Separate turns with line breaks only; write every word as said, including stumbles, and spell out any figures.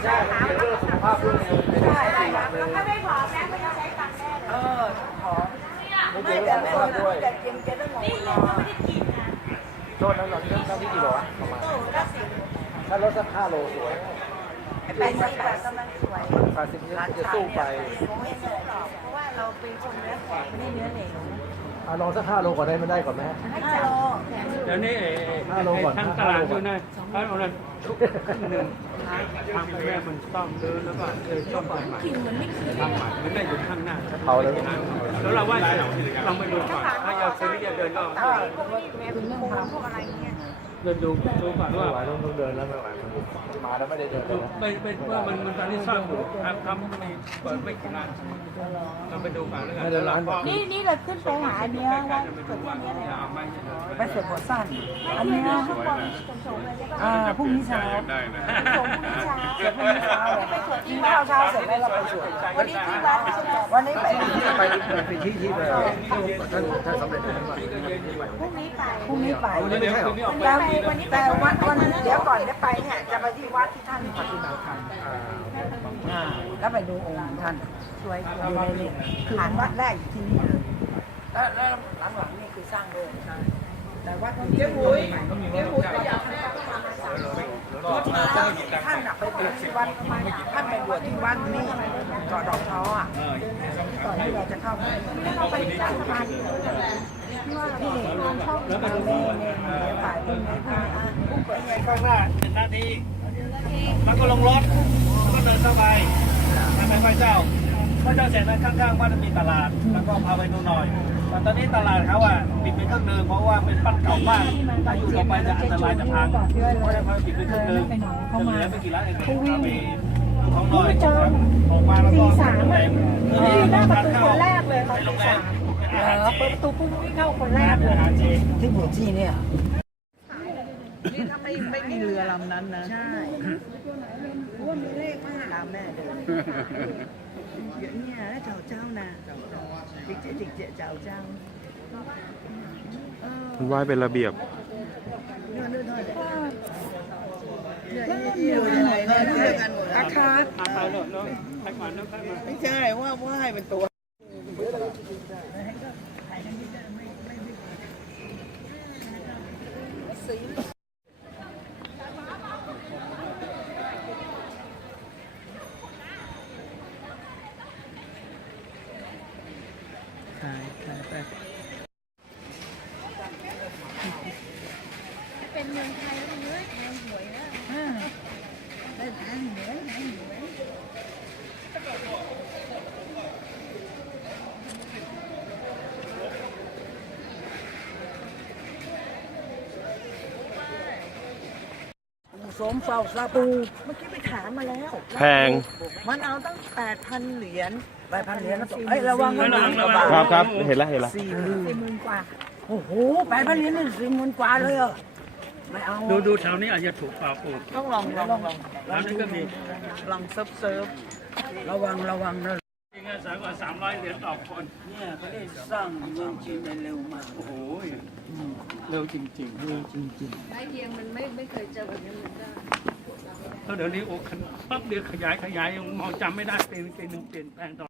ใช่เป็นเรื่องสุขภาพด้วยเป็นสิ่งหลักเลย
ถ้าไม่ผอมนะไม่ต้องใช้ตังค์แน่เลย
เออหอม
ไม่เกี่ยวกับสุขภาพด้วย
แต่เกมเกมต้องหอม
นี่ยังไม่ได้กินนะ
โทษนั้นเราเริ่มตั้งที่กี่โลอะประมาณ
โตแล้วสิ
ถ้ารถสักห้าโลสวย
เป็นสีแบบกำลังสวย
แปดสิบนี่จะสู้ไป
ผมไม่สวยหรอกเพราะว่าเราเป็นคนเนื้อแข็งไม่ได้เนื้อเหลว
เอาลองสักห้าโลก่อนได้ไม่ได้ก่อนไหม
ให้ห้าโล
เดี๋ยวนี้ไอ้ไอ้ทางตลาดอยู่นะทางนั้นทุกหนึ่งทางแม่มันต้องเดินแล้วก็เดินช่องไปใหม่ทางใหม่มันได้อยู่ข้างหน้า
เขาเลย
แล้วเราว่าลองไปดูก่อนถ้าอยากซื้อจะเดินก็
เออแม่เป็นเรื่องทำพวกอะไรเงี้ย
เดินดูดูก่อน
ไม่
ว่า
ไหวต้องเดินแล้วไม่ไหวมาแล้วไม่ได้เดินเลย
ไม่ไม่ว่ามันมันตอนนี้สร้างอยู่ทำทำไม่เปิดไม่กี่ร้านเราไปดูก่อนแล้วกันแล้วเราก็
นี่นี่เราขึ้นไปหาเนื้อว่าเกิดที่เนี้ยเลย
เอาไม่
ไปเสร็จหัวสั้น
อันเนี้ยข้างบนสมๆเลยใช่ปะ
อ่าพรุ่งนี้เช้า
ได้นะ
สมพรุ่งนี้เช้า
เสร็จพรุ่งนี้เช้าเลย
ไปสวด
กิ
ที่
น
วั
ข้า
ด
วเช้าเสร็จแล้วเราไปสวด
วันนี้ที่วัดใช่ไหม
วันนี้ไป
ไปไปที่ที่เลยท่านท่านสำเร็จแล้ว
พรุ่งนี้ไป
พรุ่งนี้ไป
ไม่ใช่หรอ
แต่แต่วันวันเดี๋ยวก่อนจะไปเนี่ยจะไปที่วัดที่ท่านปฏิบัติธรรมอ่าแล้วไปดูองค์ท่านสวยอยู่ในนี้คือวัดแรกอยู่ที่นี่เลยแล้วแล้วหลังๆนี่คือสร้างเลยแต่วัดที่เจ้าหุยเจ้าหุยอยากให้ท่านไปบวชที่วัดท่านไปบวชที่วัดนี่เกาะดอกท้ออ่ะก่อนที่เราจะเข้าไป
เราไปสร้างสะพานที่ที่งานเข้า
แล้วก็ดู
เน่เน่เน่ฝ่ายที่ไหนที่ไหน
ข้างหน้าเป็นหน้าที่แล้วก็ลงรถแล้วก็เดินเข้าไปทำไปพระเจ้าพระเจ้าเสร็จแล้วข้างๆบ้านมีตลาดแล้วก็พาไปดูหน่อยแต่ตอนนี้ตลาดเขาอ่ะปิดไปครึ่งนึงเพราะว่าเป็นปั้นเก่ามากถ้าอยู่ต่อไปจะอันตรายจะพังเพราะฉะนั้นเขาปิดไปครึ่งนึงเหลือไม่กี่ร้านเองมีของน้อยออกมาแล้วก็
ตีสามอ่ะนี่หน้าประตูคนแรกเลยตอน
โร
ตี
งแร
สาม ม
อาหาร
เปิดประตูปุ๊บวิ่งเข้าคนแรกเลย
อาหารจีน
ที่บวชที่เนี่ย
นี่ถ้าไม่ไม่มีเรือลำนั้นนะ
ใช่ว่ามีเลขมากตามแม่เดิน
เนี่ยแล้วเจ้าเจ้านะจิกเจจิกเจเจ้าเจ้า
ไหว้เป็นระเบียบ
เนื้อเนื้อเนื้อเนื้อเนื้ออะไรเนี่ยเนื้อกันหมดอาคา
อาไปเลยแล้วไปก่อนแล้วไปมา
ไม่ใช่ว่าว่าให้เป็นตัว
ถ่ายถ่ายไป
เป็นเมืองไทยแล้วเนื้อแพงหวยนะ
ได้แทนเหนือแทนเหนือ
สมเฝ้าซาปูเมื่อกี้ไปถามมาแล้ว
แพง
มันเอาตั้งแปดพันเหรียญ
ไปพันเหรียญแล้วเอ้ยระวังระวัง
ครับครับเห็นแล้วเห็นแล้ว
สี่หมื่น
สี่หมื่นกว่าโอ้โหแปดพันเหรียญนี่สี่หมื่นกว่าเลยเหรอไม่เอา
ดูดูแถวนี้อาจจะถูกกว่าปลูก
ต้องลองลองลอง
แถวนี้ก็มี
ลองเซิร์ฟเซิร์ฟ
ระวังระวังนะ
จริงๆสายกว่าสามร้อยเหรียญต่อคน
เนี่ยเขาได้สร้างเมืองจีนได้เร็วมาก
โอ้โหเร็วจริงๆเร็วจริง
ไอเดียมันไม่ไม่เคยเจอแบบนี้เหมือนกัน
ๆแล้วเดี๋ยวนี้โอ้ปั๊บเดียวขยายขยายยังมองจำไม่ได้เป็นเป็นหนึ่งเปลี่ยนแปลงต่อ